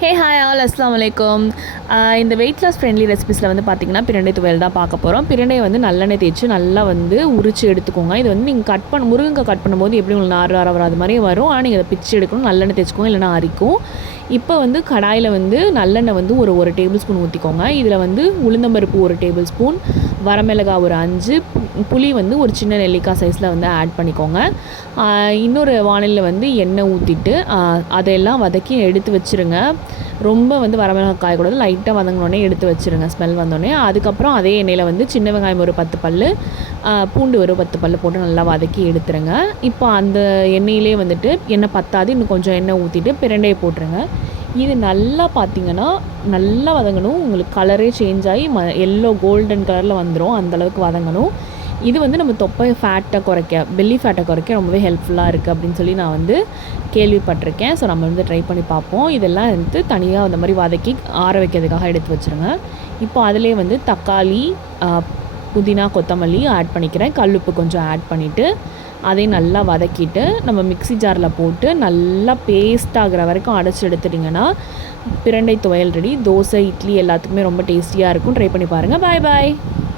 Hey hi all அஸ்லாம் வலைக்கம். இந்த வெயிட் லாஸ் ஃப்ரெண்ட்லி ரெசிபிஸில் வந்து பார்த்திங்கன்னா பிரண்டை துவையல் தான் பார்க்க போகிறோம். பிரண்டையை வந்து நல்லெண்ணெய் தேய்ச்சி நல்லா வந்து உரிச்சு எடுத்துக்கோங்க. இது வந்து நீங்கள் முருங்கக்காய் கட் பண்ணும்போது எப்படி உங்களுக்கு நார் வராது மாதிரி வரும். ஆனால் நீங்கள் அதை பிச்சு எடுக்கணும், நல்லெண்ணெய் தேய்ச்சிக்கோங்க, இல்லைனா அரிக்கும். இப்போ வந்து கடாயில் வந்து நல்லெண்ணெய் வந்து ஒரு டேபிள் ஸ்பூன் ஊற்றிக்கோங்க. இதில் வந்து உளுந்தம்பருப்பு 1 டேபிள் ஸ்பூன், வரமிளகாய் ஒரு 5, புளி வந்து ஒரு சின்ன நெல்லிக்காய் சைஸில் வந்து ஆட் பண்ணிக்கோங்க. இன்னொரு வானலியில் வந்து எண்ணெய் ஊற்றிட்டு அதையெல்லாம் வதக்கி எடுத்து வச்சுருங்க. ரொம்ப வந்து வரமிளகாய் காயக்கூடாது, லைட்டாக வதங்கினோடனே எடுத்து வச்சுருங்க ஸ்மெல் வந்தோடனே. அதுக்கப்புறம் அதே எண்ணெயில் வந்து சின்ன வெங்காயம் ஒரு 10 பல், பூண்டு ஒரு 10 பல் போட்டு நல்லா வதக்கி எடுத்துருங்க. இப்போ அந்த எண்ணெயிலே வந்துட்டு எண்ணெய் பத்தாது, இன்னும் கொஞ்சம் எண்ணெய் ஊற்றிட்டு பிரண்டையை போட்டுருங்க. இது நல்லா பார்த்திங்கன்னா நல்லா வதங்கணும். உங்களுக்கு கலரே சேஞ்ச் ஆகி எல்லோ கோல்டன் கலரில் வந்துடும், அந்தளவுக்கு வதங்கணும். இது வந்து நம்ம தொப்பை ஃபேட்டை குறைக்க, பெல்லி ஃபேட்டை குறைக்க ரொம்பவே ஹெல்ப்ஃபுல்லாக இருக்குது அப்படின்னு சொல்லி நான் வந்து கேள்விப்பட்டிருக்கேன். ஸோ நம்ம வந்து ட்ரை பண்ணி பார்ப்போம். இதெல்லாம் வந்து தனியாக அந்த மாதிரி வதக்கி ஆற வைக்கிறதுக்காக எடுத்து வச்சுருங்க. இப்போ அதிலே வந்து தக்காளி, புதினா, கொத்தமல்லி ஆட் பண்ணிக்கிறேன். கல்லுப்பு கொஞ்சம் ஆட் பண்ணிவிட்டு அதையும் நல்லா வதக்கிட்டு நம்ம மிக்ஸி ஜாரில் போட்டு நல்லா பேஸ்ட் ஆகிற வரைக்கும் அடைச்சி எடுத்துட்டிங்கன்னா பிரண்டை துவையல் ரெடி. தோசை, இட்லி எல்லாத்துக்குமே ரொம்ப டேஸ்டியாக இருக்கும். ட்ரை பண்ணி பாருங்கள். பாய் பாய்.